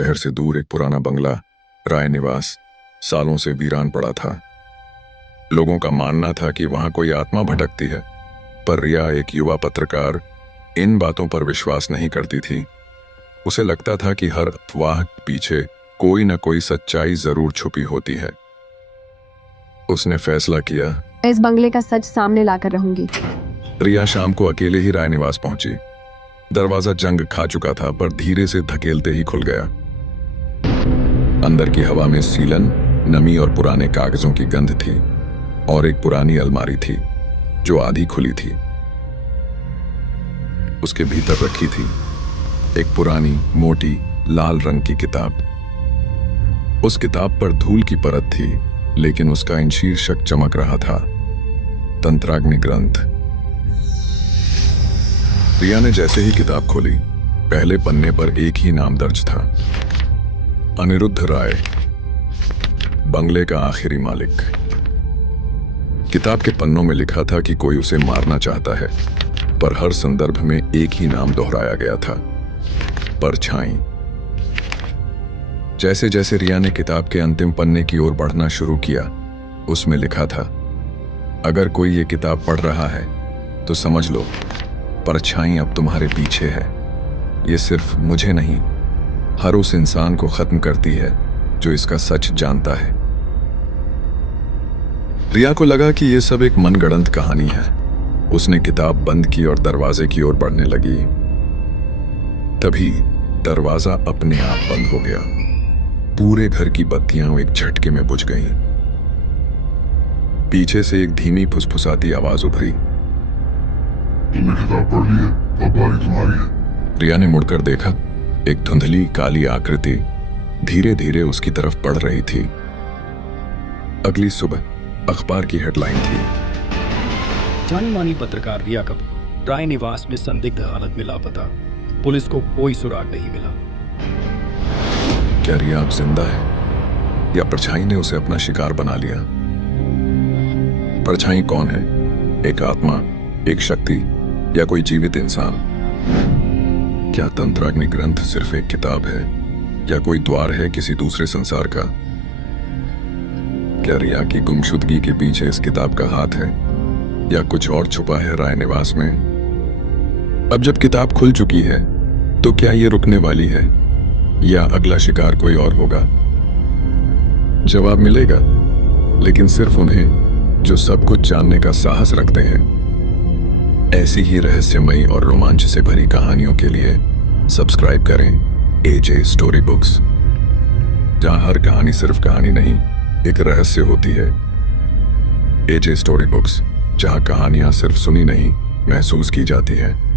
शहर से दूर एक पुराना बंगला, राय निवास, सालों से वीरान पड़ा था। लोगों का मानना था कि वहां कोई आत्मा भटकती है, पर रिया, एक युवा पत्रकार, इन बातों पर विश्वास नहीं करती थी। उसे लगता था कि हर अफवाह के पीछे कोई न कोई सच्चाई जरूर छुपी होती है। उसने फैसला किया, मैं इस बंगले का सच सामने लाकर रहूंगी। रिया शाम को अकेले ही राय निवास पहुंची। दरवाजा जंग खा चुका था, पर धीरे से धकेलते ही खुल गया। अंदर की हवा में सीलन, नमी और पुराने कागजों की गंध थी, और एक पुरानी अलमारी थी जो आधी खुली थी। उसके भीतर रखी थी एक पुरानी, मोटी, लाल रंग की किताब। उस किताब पर धूल की परत थी, लेकिन उसका इन शीर्षक चमक रहा था, तंत्राग्नि ग्रंथ। रिया ने जैसे ही किताब खोली, पहले पन्ने पर एक ही नाम दर्ज था, अनिरुद्ध राय, बंगले का आखिरी मालिक। किताब के पन्नों में लिखा था कि कोई उसे मारना चाहता है, पर हर संदर्भ में एक ही नाम दोहराया गया था, परछाई। जैसे जैसे रिया ने किताब के अंतिम पन्ने की ओर बढ़ना शुरू किया, उसमें लिखा था, अगर कोई ये किताब पढ़ रहा है तो समझ लो, परछाई अब तुम्हारे पीछे है। ये सिर्फ मुझे नहीं, हर उस इंसान को खत्म करती है जो इसका सच जानता है। रिया को लगा कि यह सब एक मनगढ़ंत कहानी है। उसने किताब बंद की और दरवाजे की ओर बढ़ने लगी। तभी दरवाजा अपने आप बंद हो गया। पूरे घर की बत्तियां एक झटके में बुझ गईं। पीछे से एक धीमी फुसफुसाती आवाज उभरी, तुमने किताब पढ़ ली है, अब बारी तुम्हारी है। रिया ने मुड़कर देखा। एक धुंधली काली आकृति धीरे धीरे उसकी तरफ बढ़ रही थी। अगली सुबह अखबार की हेडलाइन थी, जानी मानी पत्रकार रिया कपूर राय निवास में संदिग्ध हालत में लापता, पुलिस को कोई सुराग नहीं मिला। क्या रिया अब जिंदा है, या परछाई ने उसे अपना शिकार बना लिया? परछाई कौन है? एक आत्मा, एक शक्ति, या कोई जीवित इंसान? क्या तंत्राग्नि ग्रंथ सिर्फ एक किताब है, या कोई द्वार है किसी दूसरे संसार का? क्या रिया की गुमशुदगी के पीछे इस किताब का हाथ है, या कुछ और छुपा है राय निवास में? अब जब किताब खुल चुकी है, तो क्या ये रुकने वाली है, या अगला शिकार कोई और होगा? जवाब मिलेगा, लेकिन सिर्फ उन्हें जो सब कुछ जानने का साहस रखते हैं। ऐसी ही रहस्यमयी और रोमांच से भरी कहानियों के लिए सब्सक्राइब करें एजे स्टोरी बुक्स, जहां हर कहानी सिर्फ कहानी नहीं, एक रहस्य होती है। एजे स्टोरी बुक्स, जहां कहानियां सिर्फ सुनी नहीं, महसूस की जाती हैं।